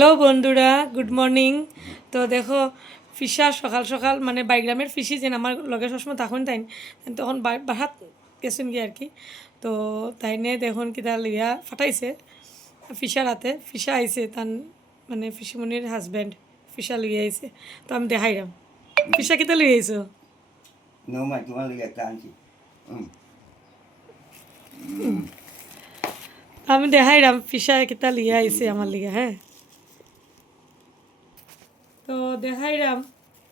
Hello বন্ধুরা, good morning. তো দেখো ফিসা সকাল সকাল মানে বাইগ্রামের ফিসি যেন আমার লগে সবসময় তখন তাই তখন বাহাত গেছেন গিয়ে আর কি। তো তাই নিয়ে দেখুন কিতা লিয়া ফাটাইছে ফিসার হাতে, ফিসা আইছে তান মানে ফিসিমনির হাজব্যান্ড ফিসা লিয়ে আইছে। তো আমি দেখাইলাম ফিসা কিতা লিয়ে আইছো। নৌমাই তোমার লিগে একটা আনছি। আমি দেখাইলাম ফিসা কিতা লিয়ে আইছে আমার লিগে। হ্যাঁ, তো দেখাইলাম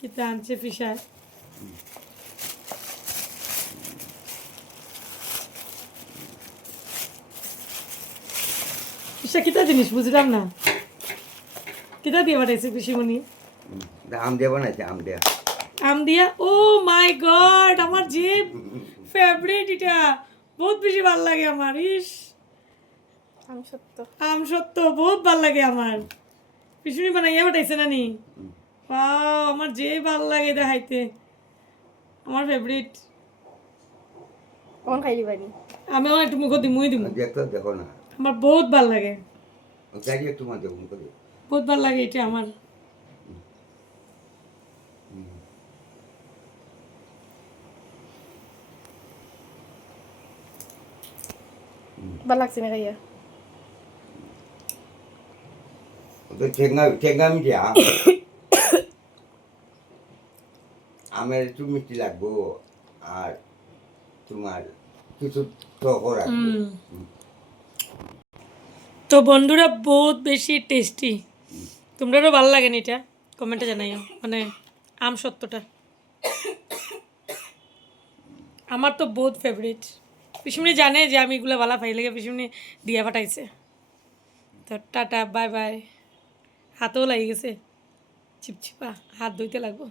কিতা আনছে ফিসা। ফিসা কিতা জিনিস বুঝলাম না, কিতা দিয়ে পাঠাইছে পিসিমণি? আম দিয়ে বানাইছে, আম দিয়ে। আম দিয়া? ও মাই গড, আমার যে ফেভারিট এটা, বহুত বেশি ভালো লাগে আমার। ইস, আম সত্য বহুত ভালো লাগে আমার। পিসিমণি বানাইয়া পাঠাইছে নানি? ওয়াও, আমার যে ভালো লাগে দেখাইতে, আমার ফেভারিট। কোন খাইলি বানি? আমি আমার একটু মুখ দিমুই দিমু, দেখো দেখো না, আমার বহুত ভালো লাগে, গাড়ি একটু মাঝে ফোন করে। বহুত ভালো লাগে এটা আমার। ভাল লাগছে না খাইয়া? তো ঠেঙ্গা মিঠে আম, আমের একটু মিষ্টি লাগবো আর তোমার কিছু টকও রাখবো। তো বন্ধুরা বহুত বেশি টেস্টি, তোমরাও ভালো লাগেনি এটা কমেন্টে জানাইও, মানে আম সত্যটা আমার তো বহুত ফেভারিট। পিসুমনি জানে যে আমি এগুলো ভালো পাই লেগে পিসুমনি দিয়া পাঠাইছে। তো টাটা, বাই বাই। হাতেও লাগে গেছে চিপচিপা, হাত ধুইতে লাগবো।